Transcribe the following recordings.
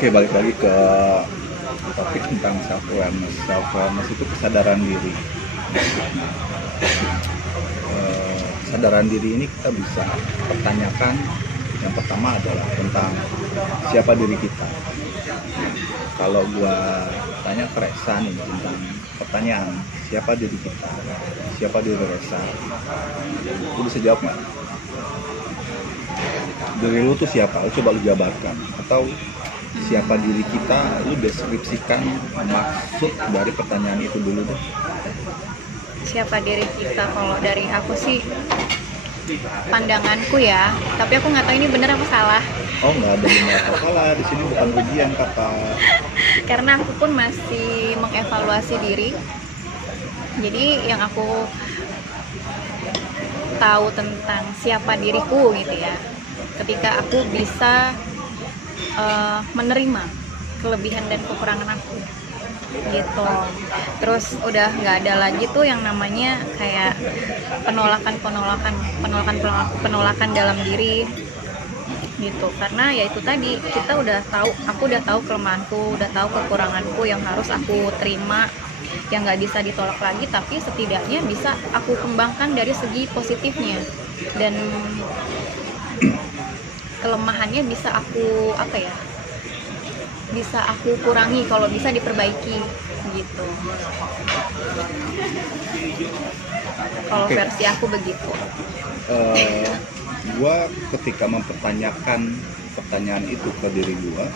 Oke, balik lagi ke topik tentang self awareness. Self awareness itu kesadaran diri. Kesadaran diri ini kita bisa pertanyakan. Yang pertama adalah tentang siapa diri kita. Kalau gua tanya ke Resa nih tentang pertanyaan siapa diri kita, siapa diri Resa, lu bisa jawab nggak? Diri lu tuh siapa? Lu coba lu jabarkan. Atau siapa diri kita, lu deskripsikan maksud dari pertanyaan itu dulu deh. Siapa diri kita, kalau dari aku sih pandanganku ya, tapi aku nggak tahu ini benar apa salah. Oh, nggak ada benar atau salah, di sini bukan ujian kakak. Karena aku pun masih mengevaluasi diri. Jadi yang aku tahu tentang siapa diriku gitu ya, ketika aku bisa menerima kelebihan dan kekurangan aku gitu. Terus udah nggak ada lagi tuh yang namanya kayak penolakan dalam diri gitu, karena ya itu tadi, kita udah tahu, aku udah tahu kelemahanku, udah tahu kekuranganku yang harus aku terima, yang nggak bisa ditolak lagi, tapi setidaknya bisa aku kembangkan dari segi positifnya, dan kelemahannya bisa aku bisa aku kurangi, kalau bisa diperbaiki gitu. Kalau versi aku begitu. Gua ketika mempertanyakan pertanyaan itu ke diri gua,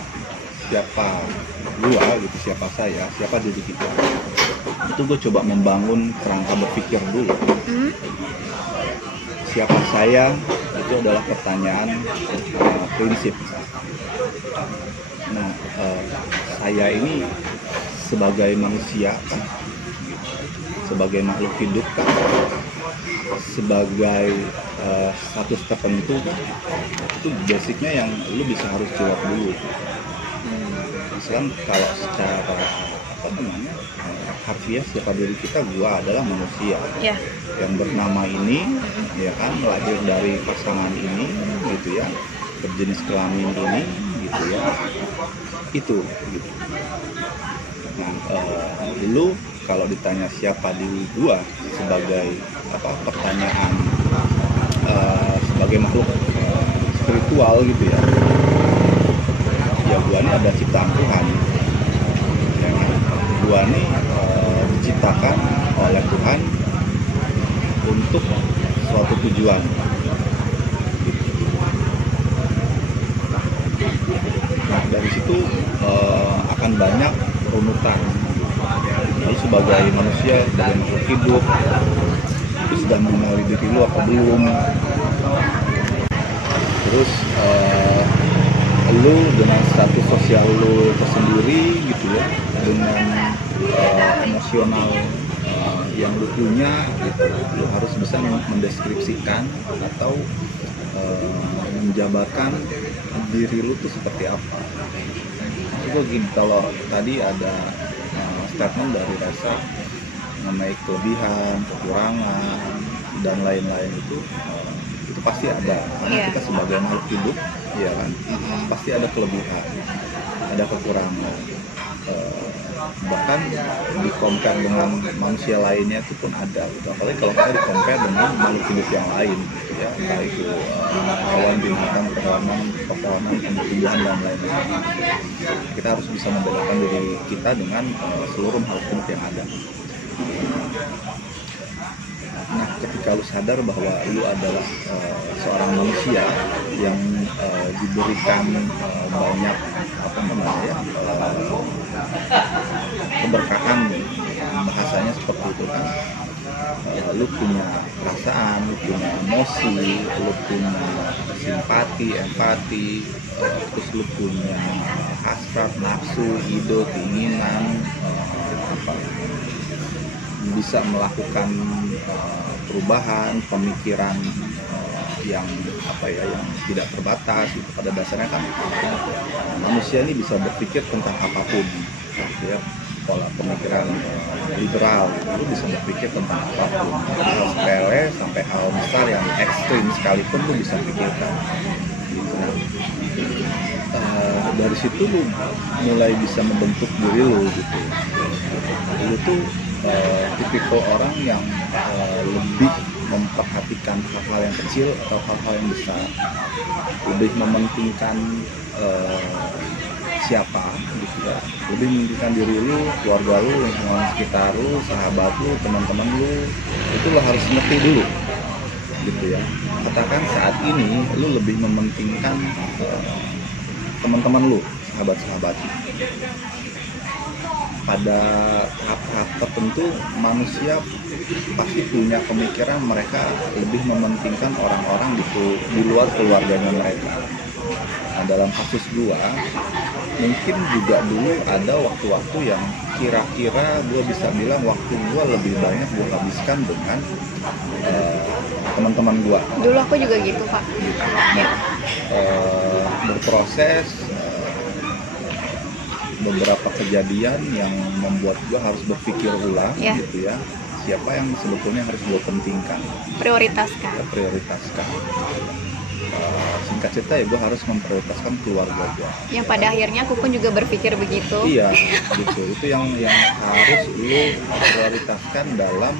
siapa gua gitu, siapa saya, siapa diri kita, itu gue coba membangun kerangka berpikir dulu. Siapa saya itu adalah pertanyaan prinsip. Nah, saya ini sebagai manusia kan, sebagai makhluk hidup kan, sebagai status tertentu kan, itu basicnya yang lu bisa harus jawab dulu. Misalkan kalau secara harfiah siapa diri kita, gua adalah manusia yang bernama ini, ya kan, lahir dari pasangan ini gitu ya, berjenis kelamin ini gitu ya, itu gitu. Nah, dulu kalau ditanya siapa diri gua sebagai pertanyaan sebagai makhluk spiritual gitu ya, ya gua ini ada ciptaan Tuhan, ya kan? Gua ini diciptakan oleh Tuhan untuk suatu tujuan. Nah, dari situ akan banyak runutan. Lalu sebagai manusia, sebagai makhluk hidup, itu sudah mengenali diri lu apa belum? Terus lu dengan status sosial lu tersendiri gitu ya, dengan emosional yang lu punya gitu, lu harus bisa mendeskripsikan atau menjabarkan diri lu tuh seperti apa. Gue gini, kalau tadi ada statement dari Resa mengenai kelebihan, kekurangan dan lain-lain itu pasti ada, karena kita sebagai makhluk hidup, ya kan, pasti ada kelebihan, ada kekurangan. Bahkan di compare dengan manusia lainnya itu pun ada gitu. Apalagi kalau kita di compare dengan makhluk hidup yang lain gitu ya, entah itu hewan, binatang, pepohonan, tumbuhan dan lain-lain. Kita harus bisa membedakan diri kita dengan seluruh makhluk hidup yang ada. Nah, ketika lu sadar bahwa lu adalah seorang manusia yang diberikan banyak keberkahan, bahasanya seperti itu kan, lu punya perasaan, lu punya emosi, lu punya simpati, empati, terus lu punya hasrat, nafsu, ide, keinginan, bisa melakukan perubahan pemikiran yang yang tidak terbatas gitu. Pada dasarnya kan manusia ini bisa berpikir tentang apapun ya, pola pemikiran liberal itu bisa berpikir tentang apapun, hal sepele sampai hal besar yang ekstrim sekalipun tuh bisa pikirkan gitu. dari situ lu mulai bisa membentuk diri lu gitu. Lu tuh tipikal orang yang lebih memperhatikan hal-hal yang kecil atau hal-hal yang besar, lebih mementingkan siapa gitu ya, lebih mementingkan diri lu, keluarga lu, lingkungan sekitar lu, sahabat lu, teman-teman lu, itu lo harus ngerti dulu gitu ya. Katakan saat ini lu lebih mementingkan teman-teman lu, sahabat-sahabat lu. Pada tahap tertentu manusia pasti punya pemikiran mereka lebih mementingkan orang-orang di luar keluarganya mereka. Nah, dalam kasus gua mungkin juga dulu ada waktu-waktu yang kira-kira gua bisa bilang waktu gua lebih banyak gua habiskan dengan teman-teman gua. Dulu aku juga gitu, Pak. Gitu. Ya. Berproses beberapa kejadian yang membuat gue harus berpikir ulang gitu ya, siapa yang sebetulnya harus gue pentingkan, prioritaskan. Singkat cerita ya, gue harus memprioritaskan keluarga gue, yang pada akhirnya aku pun juga berpikir begitu. Iya gitu, itu yang harus lu prioritaskan dalam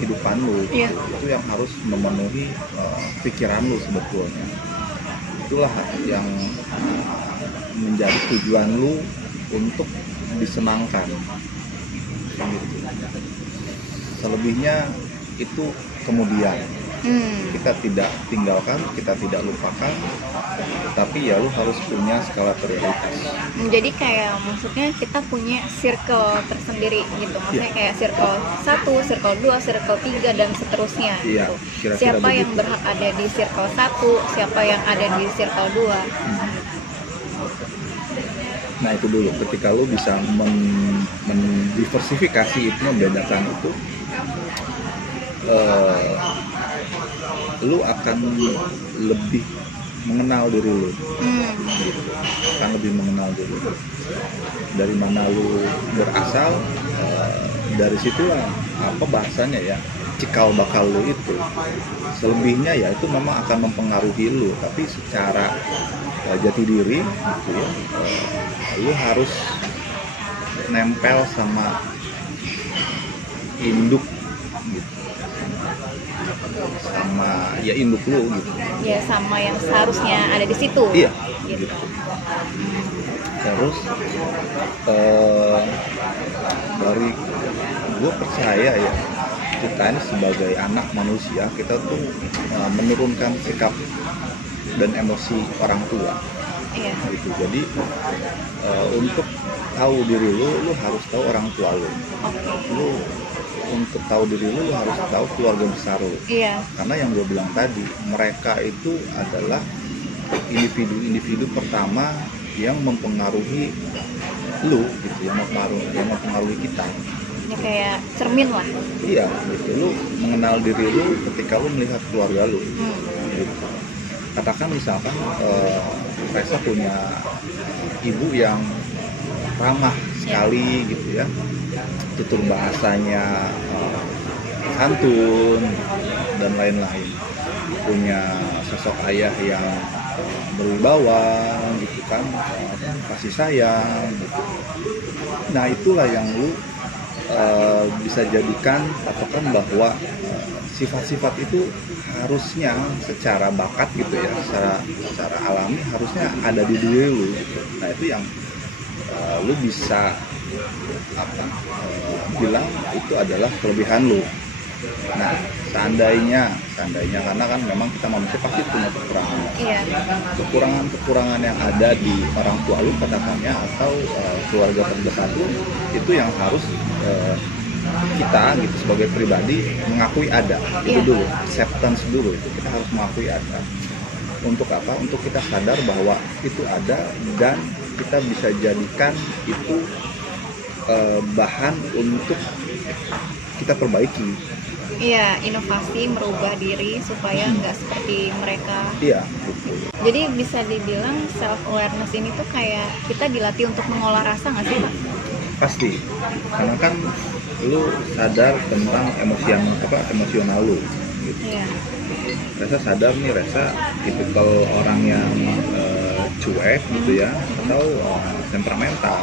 kehidupan lu gitu. Itu yang harus memenuhi pikiran lu sebetulnya. Itulah yang menjadi tujuan lu untuk disenangkan gitu. Selebihnya itu kemudian kita tidak tinggalkan, kita tidak lupakan, tapi ya lu harus punya skala prioritas. Jadi kayak maksudnya kita punya circle tersendiri gitu, maksudnya kayak circle 1, circle 2, circle 3 dan seterusnya Iya, gitu. kira-kira Siapa begitu. yang berhak ada di circle 1, siapa yang ada di circle 2. Nah itu dulu, ketika lu bisa mendiversifikasi itu, membedakan itu, lu akan lebih mengenal diri lu, gitu. Akan lebih mengenal diri lu. Dari mana lu berasal, dari situlah apa bahasanya ya, cikal bakal lu itu. Selebihnya ya itu memang akan mempengaruhi lu, tapi secara jati diri gitu ya, lu harus nempel sama induk gitu, sama ya induk lu gitu ya, sama yang seharusnya ada di situ. Iya gitu. Terus dari gue percaya ya, kita ini sebagai anak manusia, kita tuh menurunkan sikap dan emosi orang tua. Iya. Gitu. Jadi untuk tahu diri lu harus tahu orang tua lu. Lu untuk tahu diri lu harus tahu keluarga besar lu. Iya. Karena yang gue bilang tadi, mereka itu adalah individu pertama yang mempengaruhi lu gitu, yang mempengaruhi kita. Ini kayak cermin lah. Iya, gitu. Lu mengenal diri lu ketika lu melihat keluarga lu. Gitu. Katakan misalkan Reza punya ibu yang ramah sekali gitu ya, tutur bahasanya santun dan lain-lain, punya sosok ayah yang berwibawa gitu kan, kasih sayang gitu. Nah itulah yang lu bisa jadikan patokan bahwa sifat-sifat itu harusnya secara bakat gitu ya, secara alami harusnya ada di diri lu gitu. Nah itu yang lu bisa bilang itu adalah kelebihan lu. Nah seandainya karena kan memang kita manusia pasti punya kekurangan. Iya. Kekurangan yang ada di orang tua lu katakannya, atau keluarga terdekat lu, itu yang harus kita gitu sebagai pribadi mengakui ada. Itu dulu, acceptance dulu, itu kita harus mengakui ada. Untuk apa? Untuk kita sadar bahwa itu ada dan kita bisa jadikan itu bahan untuk kita perbaiki. Iya, inovasi, merubah diri supaya nggak seperti mereka. Iya, betul. Jadi bisa dibilang self awareness ini tuh kayak kita dilatih untuk mengolah rasa nggak sih, Pak? Pasti, karena kan lu sadar tentang emosional lu gitu. Iya. Reza sadar nih, Reza tipikal orang yang cuek gitu ya, atau temperamental.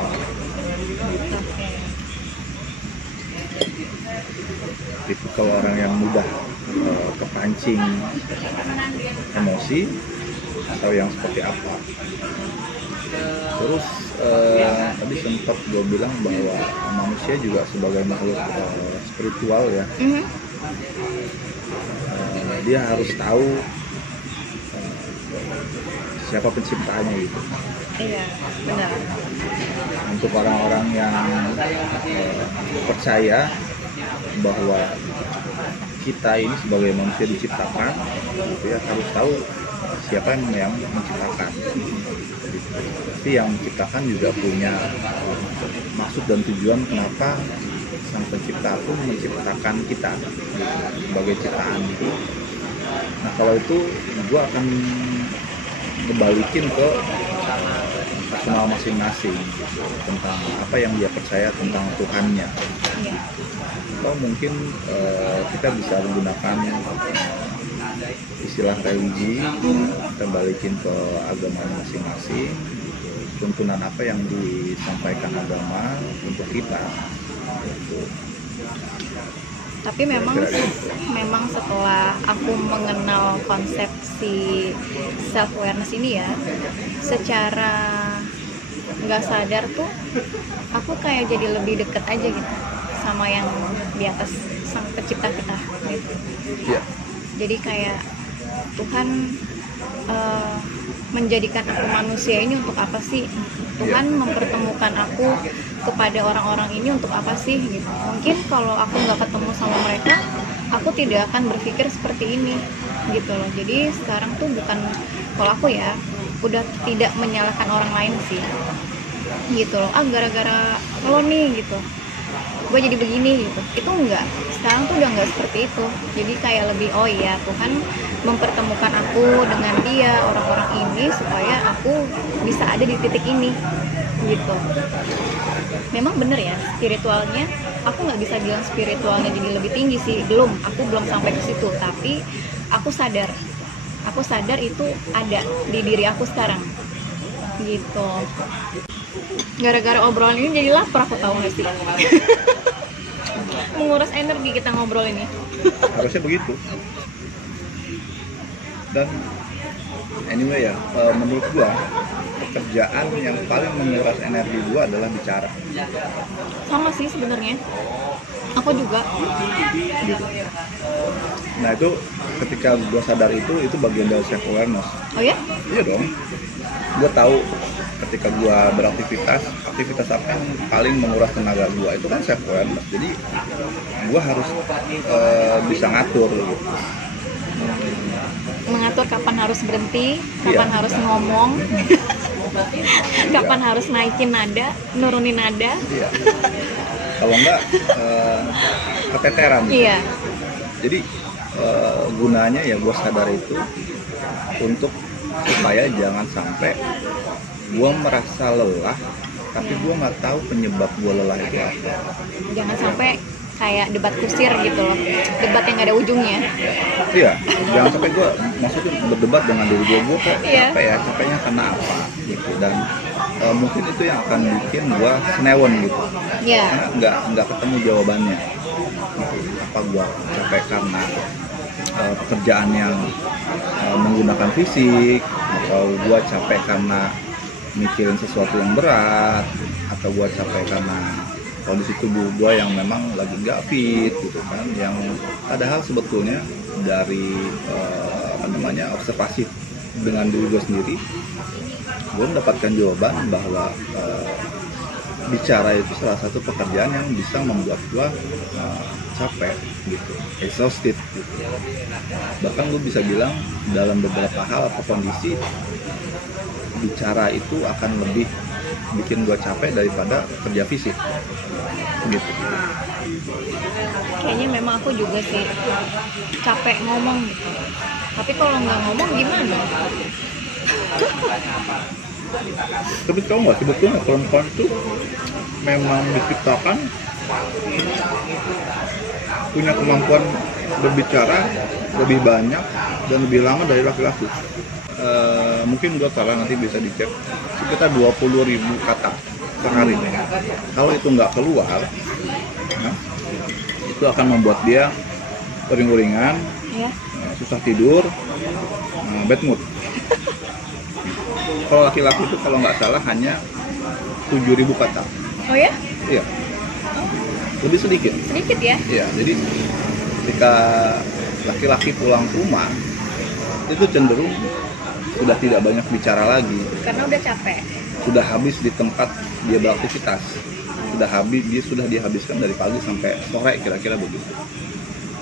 Tipikal orang yang mudah kepancing emosi atau yang seperti apa. Terus tadi sempat gue bilang bahwa manusia juga sebagai makhluk spiritual ya, dia harus tahu siapa penciptanya gitu. Iya, benar. Untuk orang-orang yang percaya bahwa kita ini sebagai manusia diciptakan, gitu ya, harus tahu siapa yang menciptakan. Tapi yang menciptakan juga punya maksud dan tujuan kenapa sang pencipta itu menciptakan kita gitu, sebagai ciptaan. Nah kalau itu gue akan kebalikin ke personal masing-masing gitu, tentang apa yang dia percaya tentang Tuhannya. Atau mungkin kita bisa menggunakan istilah religi, kita balikin ke agama masing-masing, tuntunan apa yang disampaikan agama untuk kita gitu. Tapi memang setelah aku mengenal konsep si self awareness ini ya, secara nggak sadar tuh aku kayak jadi lebih deket aja gitu sama yang di atas, sang pencipta kita gitu. Yeah. Jadi kayak Tuhan menjadikan aku manusia ini untuk apa sih? Tuhan mempertemukan aku kepada orang-orang ini untuk apa sih gitu. Mungkin kalau aku nggak ketemu sama mereka, aku tidak akan berpikir seperti ini gitu loh. Jadi sekarang tuh bukan, kalau aku ya udah tidak menyalahkan orang lain sih gitu loh. Gara-gara lo nih gitu gue jadi begini gitu, itu enggak. Sekarang tuh udah enggak seperti itu. Jadi kayak lebih, oh iya, Tuhan mempertemukan aku dengan dia, orang-orang ini, supaya aku bisa ada di titik ini gitu. Memang bener ya, spiritualnya aku nggak bisa bilang spiritualnya jadi lebih tinggi sih, aku belum sampai ke situ. Tapi aku sadar itu ada di diri aku sekarang gitu. Gara-gara obrolan ini jadi lapar aku, tahu nggak sih? Menguras energi kita ngobrol ini. Harusnya begitu. Dan anyway ya, menurut gua pekerjaan yang paling menguras energi gua adalah bicara. Sama sih sebenarnya. Aku juga. Gitu. Nah itu ketika gua sadar itu bagian dari self awareness. Oh ya? Iya dong. Gua tahu ketika gua beraktivitas, aktivitas apa yang paling menguras tenaga gua itu kan self awareness. Jadi gua harus bisa ngatur gitu. Mengatur kapan harus berhenti, kapan harus ngomong, kapan harus naikin nada, nurunin nada. Iya. Kalau enggak keteteran. Iya. Jadi gunanya ya gue sadar itu untuk supaya jangan sampai gue merasa lelah, tapi gue nggak tahu penyebab gue lelah itu apa. Jangan sampai kayak debat kusir gitu loh, debat yang gak ada ujungnya. Iya, jangan sampai gue maksudnya berdebat dengan diri gue kok capek ya, capeknya karena apa gitu. Dan mungkin itu yang akan bikin gue senewan gitu. Karena nggak ketemu jawabannya. Apa gue capek karena pekerjaan yang menggunakan fisik, atau gue capek karena mikirin sesuatu yang berat, atau gue capek karena kondisi tubuh gue yang memang lagi nggak fit gitu kan. Yang padahal sebetulnya dari observasi dengan diri gue sendiri, gue mendapatkan jawaban bahwa bicara itu salah satu pekerjaan yang bisa membuat gue capek gitu, exhausted gitu. Bahkan gue bisa bilang dalam beberapa hal atau kondisi, bicara itu akan lebih bikin gue capek daripada kerja fisik gitu. Kayaknya memang aku juga sih capek ngomong gitu. Tapi kalau nggak ngomong gimana? Tapi tau nggak, sebetulnya perempuan itu memang diciptakan punya kemampuan berbicara lebih banyak dan lebih lama dari laki-laki. mungkin gue salah, nanti bisa dicek, sekitar 20.000 kata sehari. Kalau itu nggak keluar, nah, itu akan membuat dia uring-uringan, Ya. susah tidur, bad mood. Kalau laki-laki itu kalau nggak salah hanya 7.000 kata. Oh ya? Iya, lebih sedikit. Sedikit ya? Iya, jadi ketika laki-laki pulang rumah itu cenderung sudah tidak banyak bicara lagi, Karena udah capek. sudah habis di tempat dia beraktivitas, sudah dihabiskan dari pagi sampai sore, kira-kira begitu.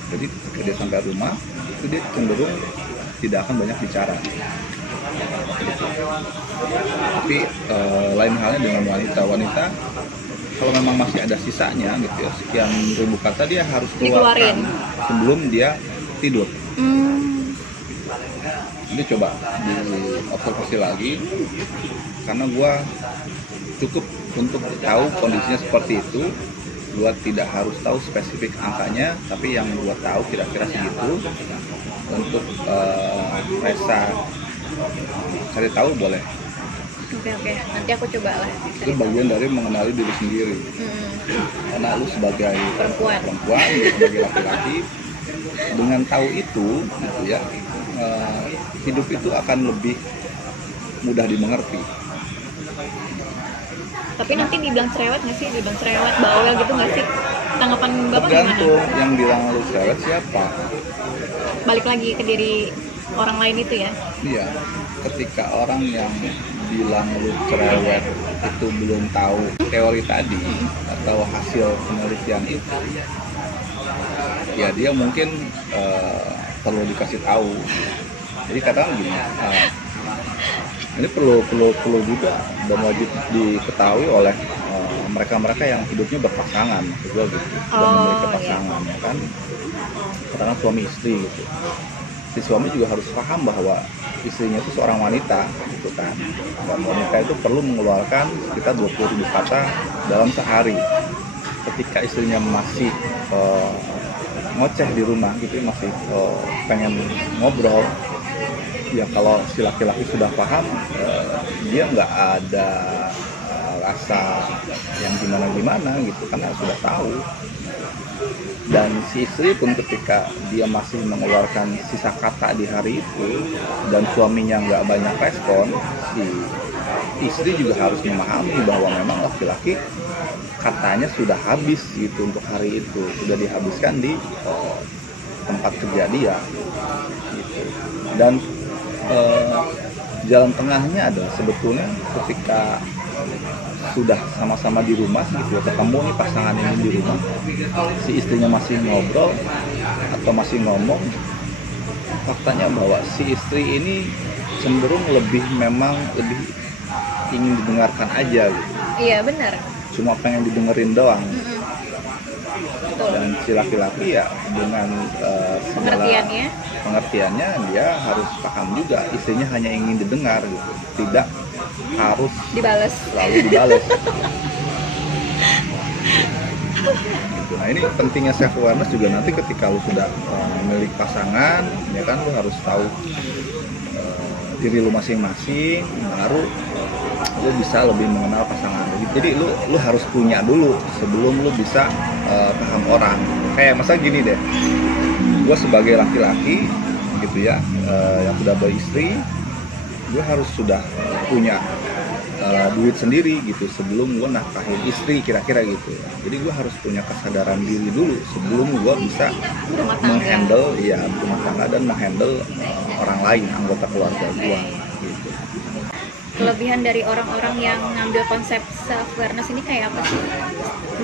Jadi ketika dia sampai rumah itu dia cenderung tidak akan banyak bicara gitu. Tapi lain halnya dengan wanita kalau memang masih ada sisanya gitu ya, sekian ribu kata dia harus keluarkan sebelum dia tidur. Ini coba diobservasi lagi, karena gua cukup untuk tahu kondisinya seperti itu. Gua tidak harus tahu spesifik angkanya, tapi yang gua tahu kira-kira segitu. Untuk Resa cari tahu boleh. Oke, nanti aku coba lah. Itu bagian dari mengenali diri sendiri. Karena lu sebagai perempuan, sebagai laki-laki, dengan tahu itu gitu ya, hidup itu akan lebih mudah dimengerti. Tapi nanti dibilang cerewet nggak sih? Dibilang cerewet, bawel gitu nggak sih? Tanggapan Bapak Tergantung gimana? yang bilang lu cerewet siapa. Balik lagi ke diri orang lain itu ya? Iya, ketika orang yang bilang lu cerewet itu belum tahu teori tadi atau hasil penelitian itu, ya dia mungkin perlu dikasih tahu. Jadi katakan gini, ini perlu juga dan wajib diketahui oleh mereka-mereka yang hidupnya berpasangan, maksud gua gitu, dan memiliki pasangan, ya kan, katakan suami istri gitu. Si suami juga harus paham bahwa istrinya itu seorang wanita gitu kan, dan wanita itu perlu mengeluarkan sekitar 20.000 kata dalam sehari. Ketika istrinya masih ngoceh di rumah gitu, masih pengen ngobrol, ya kalau si laki-laki sudah paham, dia nggak ada rasa yang gimana-gimana gitu, karena sudah tahu. Dan si istri pun ketika dia masih mengeluarkan sisa kata di hari itu dan suaminya nggak banyak respon, si istri juga harus memahami bahwa memang laki-laki katanya sudah habis gitu untuk hari itu, sudah dihabiskan di tempat kerja dia gitu. Dan jalan tengahnya adalah sebetulnya ketika sudah sama-sama di rumah gitu, ketemu nih pasangan ini di rumah, si istrinya masih ngobrol atau masih ngomong, faktanya bahwa si istri ini cenderung memang lebih ingin didengarkan aja gitu. Iya benar. Cuma pengen didengerin doang. Betul. Dan si laki-laki ya dengan segala pengertiannya dia harus paham juga istrinya hanya ingin didengar gitu, tidak harus selalu dibalas. Gitu. Nah ini pentingnya self awareness juga nanti ketika lu sudah memiliki pasangan, ya kan lu harus tahu diri lu masing-masing, baru lu bisa lebih mengenal pasangan lu. Jadi lu harus punya dulu sebelum lu bisa paham orang. Kayak masa gini deh, gue sebagai laki-laki gitu ya, yang sudah beristri, gue harus sudah punya duit sendiri gitu sebelum gue nafkahin istri, kira-kira gitu. Jadi gue harus punya kesadaran diri dulu sebelum gue bisa menghandle rumah tangga dan menghandle orang lain, anggota keluarga gue gitu. Kelebihan dari orang-orang yang ngambil konsep self awareness ini kayak apa sih?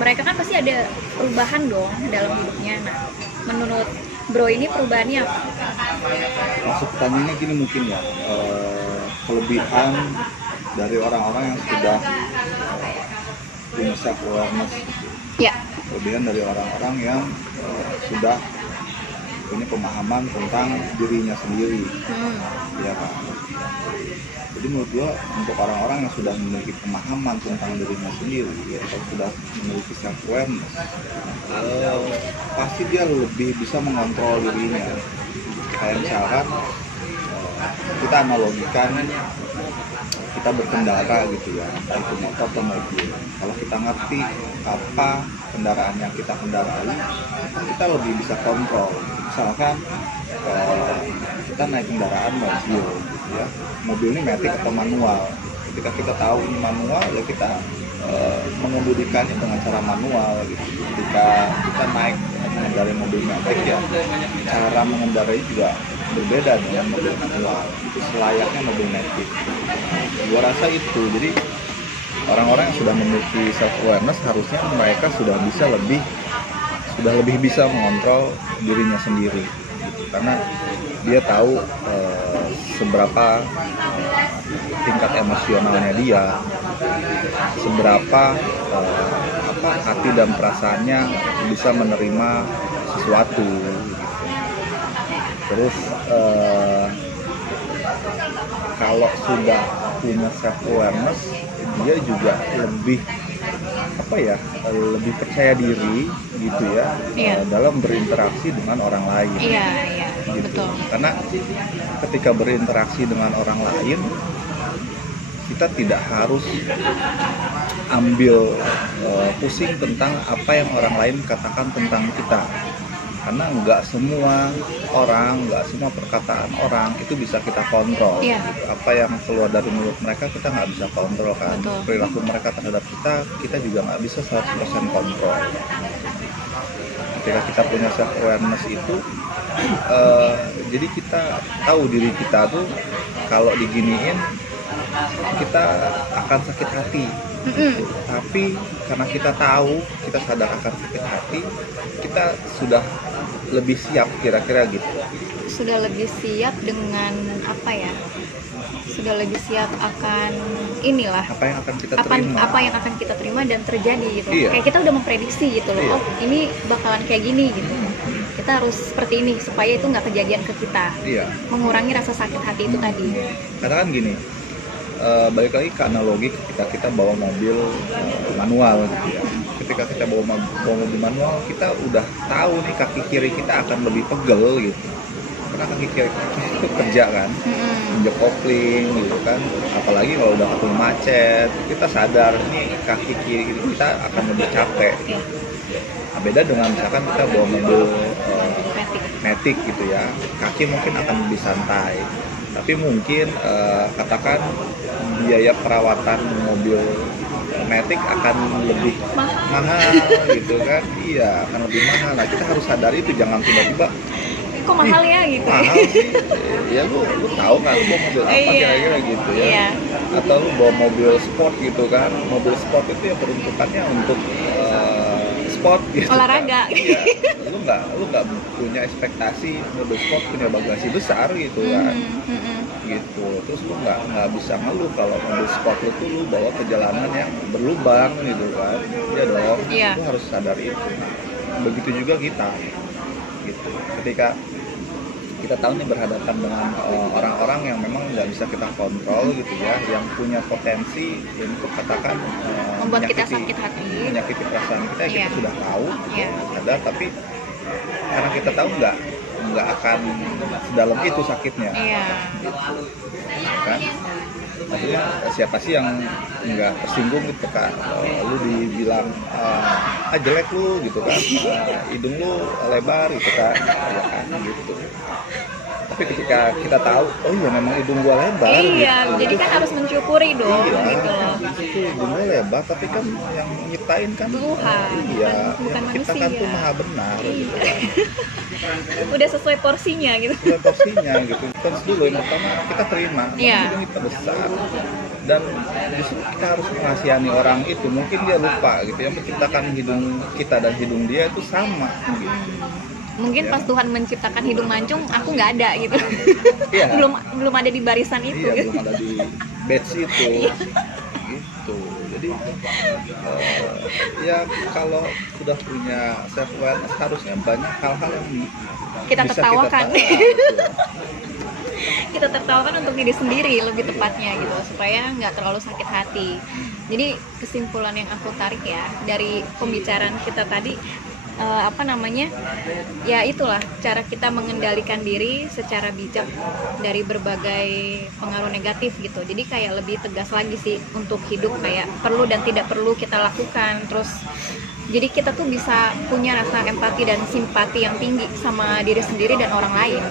Mereka kan pasti ada perubahan dong dalam hidupnya. Nah, menurut Bro ini perubahannya apa? Maksud pertanyaannya gini mungkin ya, kelebihan dari orang-orang yang sudah punya self awareness gitu. Ya. Kelebihan dari orang-orang yang sudah punya pemahaman tentang dirinya sendiri, ya kan. Jadi menurut gua untuk orang-orang yang sudah memiliki pemahaman tentang dirinya sendiri, ya, atau sudah memiliki self awareness, pasti dia lebih bisa mengontrol dirinya. Kayak misalkan kita analogikan kita berkendara gitu ya, entah itu motor atau mobil. Kalau kita ngerti apa kendaraan yang kita kendarai, kita lebih bisa kontrol. Misalkan kita naik kendaraan mobil gitu ya, mobil ini matic atau manual. Ketika kita tahu ini manual, ya kita mengemudikannya dengan cara manual gitu. Ketika kita naik mengendarai mobil matic, ya cara mengendarai juga berbeda dengan mobil manual. Itu selayaknya mobil matic. Gua rasa itu. Jadi orang-orang yang sudah memiliki self awareness harusnya mereka sudah lebih bisa mengontrol dirinya sendiri gitu. Karena dia tahu seberapa tingkat emosionalnya dia, seberapa hati dan perasaannya bisa menerima sesuatu gitu. Terus kalau sudah punya self awareness, dia juga lebih lebih percaya diri gitu ya, dalam berinteraksi dengan orang lain. Gitu. Betul. Karena ketika berinteraksi dengan orang lain, kita tidak harus ambil pusing tentang apa yang orang lain katakan tentang kita. Karena nggak semua orang, nggak semua perkataan orang itu bisa kita kontrol. Gitu. Apa yang keluar dari mulut mereka kita nggak bisa kontrol kan. Betul. Perilaku mereka terhadap kita juga nggak bisa 100% kontrol. Ketika kita punya self awareness itu, jadi kita tahu diri kita tuh kalau diginiin kita akan sakit hati. Tapi karena kita tahu, kita sadar akan sakit hati, kita sudah lebih siap kira-kira gitu. Sudah lebih siap dengan apa ya? Sudah lebih siap akan inilah. Apa yang akan kita terima? Apa yang akan kita terima dan terjadi gitu. Iya. Kayak kita udah memprediksi gitu loh. Iya. Oh, ini bakalan kayak gini gitu. Kita harus seperti ini supaya itu nggak kejadian ke kita. Iya. Mengurangi rasa sakit hati itu tadi. Karena kan gini, balik lagi ke analogi ketika kita bawa mobil manual gitu ya. Ketika kita bawa mobil manual, kita udah tahu nih kaki kiri kita akan lebih pegel gitu. Karena kaki kiri itu kerja kan, injek kopling gitu kan. Apalagi kalau udah ketemu macet, kita sadar nih kaki kiri kita akan lebih capek. Nah, beda dengan misalkan kita bawa mobil matic gitu ya, kaki mungkin akan lebih santai. Tapi mungkin katakan biaya perawatan mobil matic akan lebih mahal gitu kan. Iya, akan lebih mahal. Nah, kita harus sadar itu, jangan tiba-tiba Kok mahal ya gitu. mahal sih. Ya lu tahu kan lu bawa mobil apa kira-kira gitu ya. Iya. Atau lu bawa mobil sport gitu kan. Mobil sport itu ya peruntukannya untuk sport gitu. Olahraga. Kan. Iya. Lu nggak punya ekspektasi mobil sport punya bagasi besar gitu kan. Gitu. Terus lu nggak bisa ngeluh kalau mobil sport lu bawa perjalanan yang berlubang gitu kan. Ya dong. Iya. Lu harus sadar itu. Nah, begitu juga kita gitu. Ketika kita tahu nih berhadapan dengan orang-orang yang memang nggak bisa kita kontrol gitu ya, yang punya potensi untuk katakan Membuat kita sakit hati. menyakiti perasaan kita, ya kita sudah tahu, Iya. ada, tapi karena kita tahu nggak akan sedalam itu sakitnya, Iya. gitu. Kan? Maksudnya siapa sih yang nggak tersinggung gitu kan, lu dibilang jelek lu gitu kan, hidung lu lebar gitu kan, ya kan gitu. Tapi ketika kita tahu, oh iya memang hidung gua lebar, Iya, gitu. jadi kan harus mensyukuri dong Iya, gitu loh. itu hidung gua lebar, tapi kan yang nyiptain kan Tuhan, iya, bukan yang kita kan manusia. tuh maha benar, gitu kan. Udah sesuai porsinya gitu. Udah porsinya gitu. Terus dulu yang pertama kita terima, Iya. hidung kita besar, dan justru kita harus mengasihani orang itu. Mungkin dia lupa gitu, yang menciptakan hidung kita dan hidung dia itu sama gitu. Mungkin pas Tuhan menciptakan hidung mancung, aku nggak ada gitu. Iya. belum ada di barisan itu. Iya, Gitu. belum ada di batch itu gitu. Jadi ya kalau sudah punya self awareness, harusnya banyak hal-hal yang Kita bisa tertawakan. betul. Kita tertawakan untuk diri sendiri lebih tepatnya gitu, supaya nggak terlalu sakit hati. Jadi kesimpulan yang aku tarik ya dari pembicaraan kita tadi, apa namanya, ya itulah cara kita mengendalikan diri secara bijak dari berbagai pengaruh negatif gitu. Jadi kayak lebih tegas lagi sih untuk hidup, kayak perlu dan tidak perlu kita lakukan. Terus jadi kita tuh bisa punya rasa empati dan simpati yang tinggi sama diri sendiri dan orang lain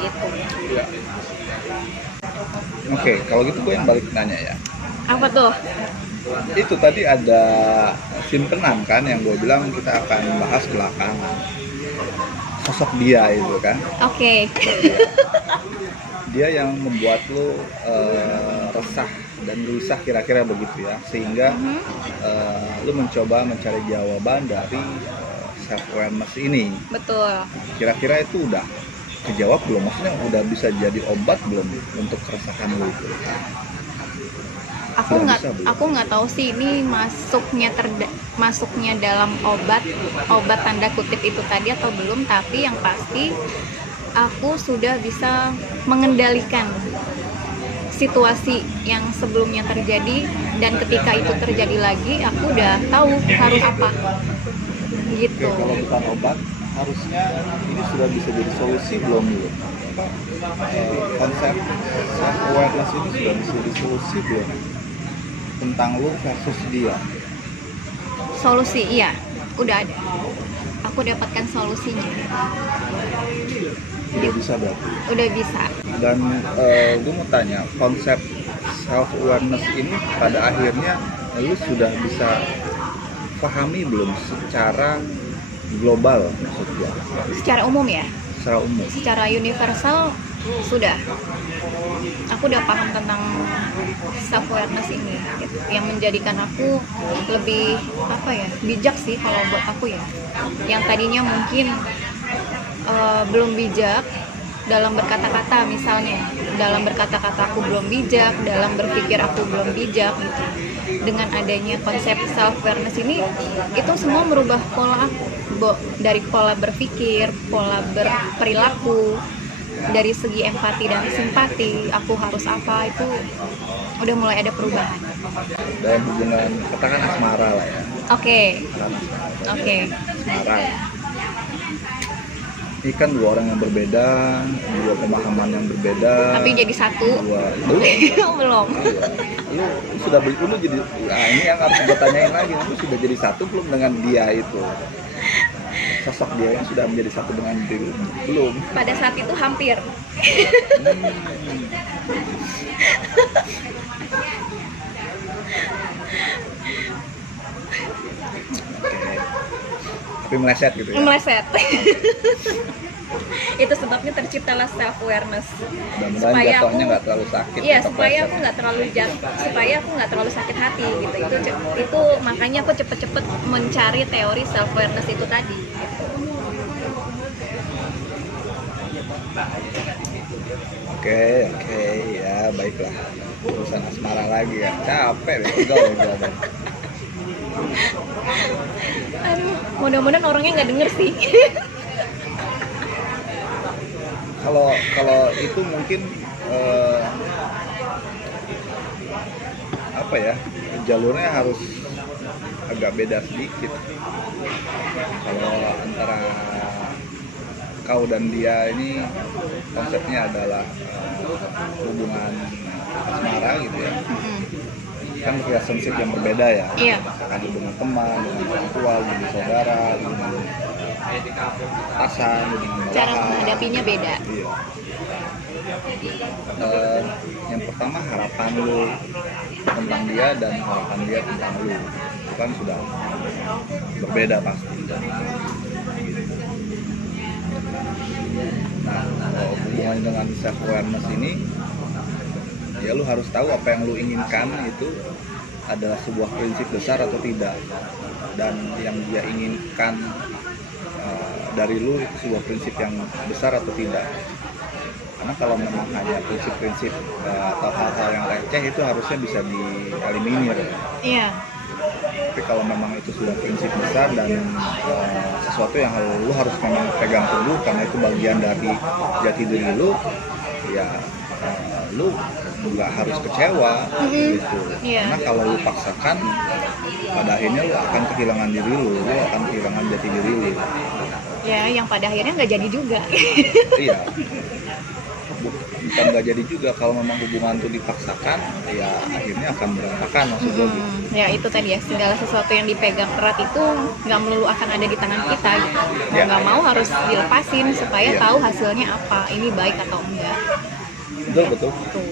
gitu. Ya. Oke, kalau gitu gue yang balik nanya ya. Apa tuh? Itu tadi ada simpenan kan yang gue bilang kita akan bahas belakangan. Sosok dia itu kan. Oke. Dia yang membuat lo resah dan gelisah kira-kira begitu ya, sehingga lo mencoba mencari jawaban dari self awareness ini. Betul. Kira-kira itu udah kejawab belum? Maksudnya udah bisa jadi obat belum untuk keresahan lo itu? Aku nggak tahu sih ini masuknya dalam obat tanda kutip itu tadi atau belum, tapi yang pasti aku sudah bisa mengendalikan situasi yang sebelumnya terjadi, dan ketika itu terjadi lagi aku udah tahu harus apa gitu. Oke, kalau bukan obat, harusnya ini sudah bisa jadi solusi belum lu? Konsep self awareness ini sudah bisa jadi solusi belum tentang lu versus dia? Solusi, iya, udah ada. Aku dapatkan solusinya. Udah bisa berarti? Udah bisa. Dan gue mau tanya, konsep self awareness ini pada akhirnya lu sudah bisa pahami belum secara global, maksudnya? Secara umum ya? Secara umum? Secara universal sudah. Aku udah paham tentang self awareness ini gitu, yang menjadikan aku lebih bijak sih kalau buat aku ya. Yang tadinya mungkin belum bijak dalam berkata-kata, misalnya dalam berkata-kata aku belum bijak, dalam berpikir aku belum bijak gitu. Dengan adanya konsep self awareness ini, itu semua merubah pola aku, dari pola berpikir, pola berperilaku, dari segi empati dan simpati, aku harus apa, itu udah mulai ada perubahan. Dalam hubungan katakan asmara lah ya. Oke. Asmara. Ini kan dua orang yang berbeda, dua pemahaman yang berbeda. Tapi jadi satu. Belum. Lu sudah lu jadi, ini yang harus gue tanyain lagi, lu sudah jadi satu belum dengan dia itu? Sosok dia yang sudah menjadi satu dengan diri belum? Pada saat itu hampir. Tapi meleset gitu ya? Meleset. Itu sebabnya terciptalah self awareness. Supaya aku nggak terlalu sakit. Iya, supaya aku nggak terlalu sakit hati gitu. Itu makanya aku cepet-cepet mencari teori self awareness itu tadi. Gitu. Oke, ya baiklah. Urusan asmara lagi ya, capek deh, udah. Aduh, mudah-mudahan orangnya nggak denger sih. Kalau itu mungkin jalurnya harus agak beda sedikit. Kalau antara kau dan dia ini konsepnya adalah hubungan asmara gitu ya. Kan relationship yang berbeda ya. Iya. Kan hubungan teman, dengan orang tua, dengan saudara, dengan atasan, dengan Cara menghadapinya beda. Iya. Yang pertama, harapan lu tentang dia dan harapan dia tentang lu itu kan sudah berbeda pasti. Nah, kalau hubungannya dengan self awareness ini, ya lu harus tahu apa yang lu inginkan itu adalah sebuah prinsip besar atau tidak, dan yang dia inginkan dari lu itu sebuah prinsip yang besar atau tidak. Karena kalau memang hanya prinsip-prinsip atau hal-hal yang receh itu harusnya bisa dieliminir. Iya. Tapi kalau memang itu sudah prinsip besar dan sesuatu yang lu harus memang pegang teguh karena itu bagian dari jati diri lu, ya lu nggak harus kecewa gitu. Iya. Karena kalau lu paksakan, pada akhirnya lu akan kehilangan diri lu akan kehilangan jati diri lu. Ya, yang pada akhirnya nggak jadi juga. Iya. Bukan nggak jadi juga, kalau memang hubungan itu dipaksakan, ya akhirnya akan berantakan maksud gue gitu. Ya itu tadi ya, segala sesuatu yang dipegang erat itu nggak melulu akan ada di tangan kita gitu. Mau Ya. nggak mau harus dilepasin supaya Iya. tahu hasilnya apa, ini baik atau enggak. Betul. Tuh.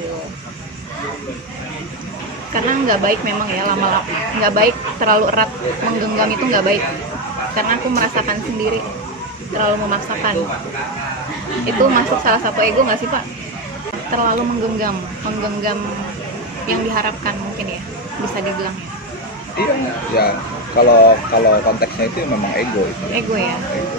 Karena nggak baik memang ya, lama-lama nggak baik terlalu erat menggenggam, itu nggak baik. Karena aku merasakan sendiri terlalu memaksakan. Itu masuk salah satu ego nggak sih Pak? Terlalu menggenggam yang diharapkan mungkin ya, bisa dibilang ya. Iya, ya kalau konteksnya itu memang ego itu. Ego ya. Ego.